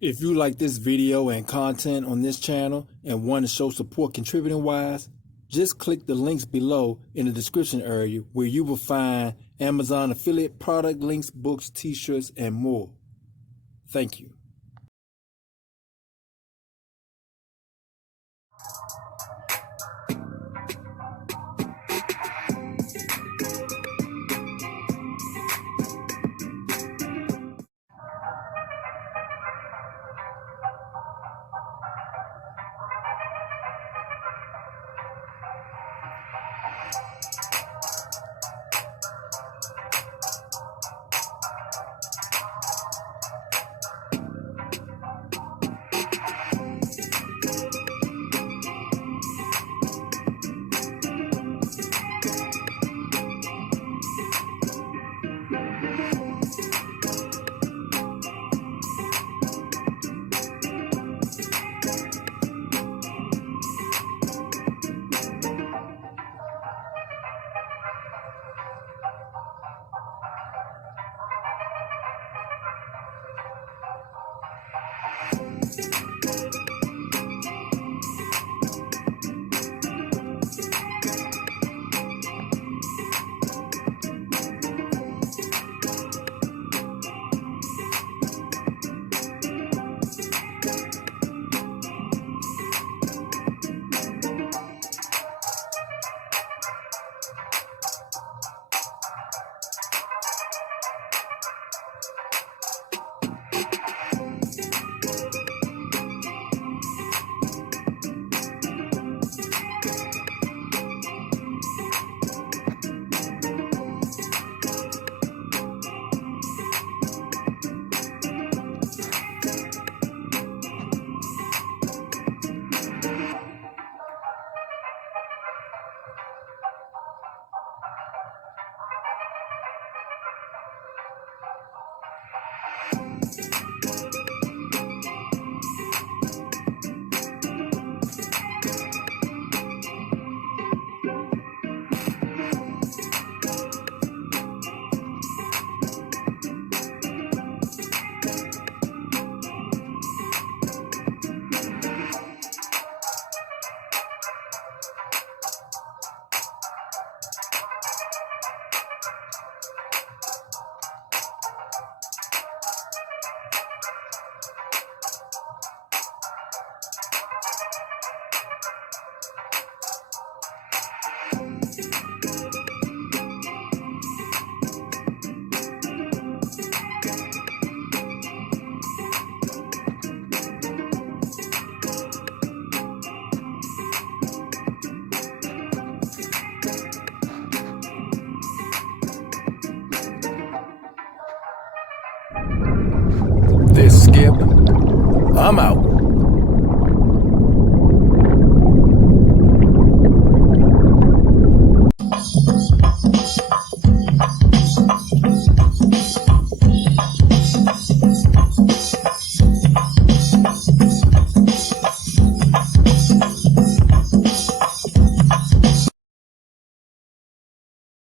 If you like this video and content on this channel and want to show support contributing wise, just click the links below in the description area where you will find Amazon affiliate product links, books, t-shirts, and more. Thank you. This Skip. I'm out.